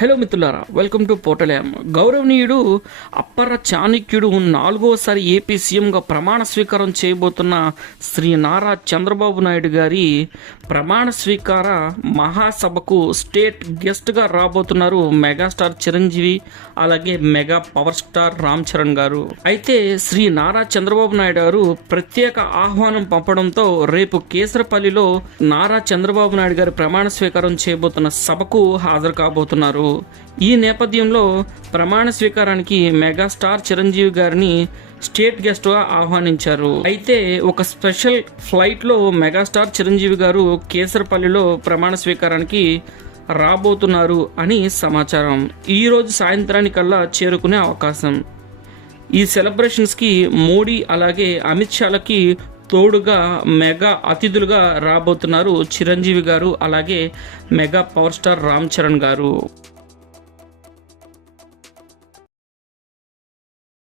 Hello మిత్రులారా, welcome to portal. గౌరవనీయుడు అప్పర చాణక్యుడు 4వసారి AP సీఎంగా ప్రమాణ స్వీకారం చేయబోతున్న శ్రీ నారా చంద్రబాబు నాయుడు గారి ప్రమాణ స్వీకార మహాసభకు స్టేట్ గెస్ట్గా రాబోతున్నారు మెగాస్టార్ చిరంజీవి, అలాగే mega power star Ram Charan గారు. అయితే శ్రీ నారా చంద్రబాబు నాయుడు గారు ప్రత్యేక ఆహ్వానం పంపడంతో రేపు కేసరపల్లిలో నారా చంద్రబాబు నాయుడు గారి ప్రమాణ స్వీకారం చేయబోతున్న సభకు హాజరు కాబోతున్నారు. ఈ నేపథ్యంలో ప్రమాణ స్వీకారానికి మెగాస్టార్ చిరంజీవి గారిని స్టేట్ గెస్ట్ గా ఆహ్వానించారు. అయితే ఒక స్పెషల్ ఫ్లైట్ లో మెగాస్టార్ చిరంజీవి గారు కేసరపల్లిలో ప్రమాణ స్వీకారానికి రాబోతున్నారు అని సమాచారం. ఈ రోజు సాయంత్రానికల్లా చేరుకునే అవకాశం. ఈ సెలబ్రేషన్స్ కి మోడీ అలాగే అమిత్ షాలకి తోడుగా మెగా అతిథులుగా రాబోతున్నారు చిరంజీవి గారు, అలాగే mega power star Ram Charan గారు.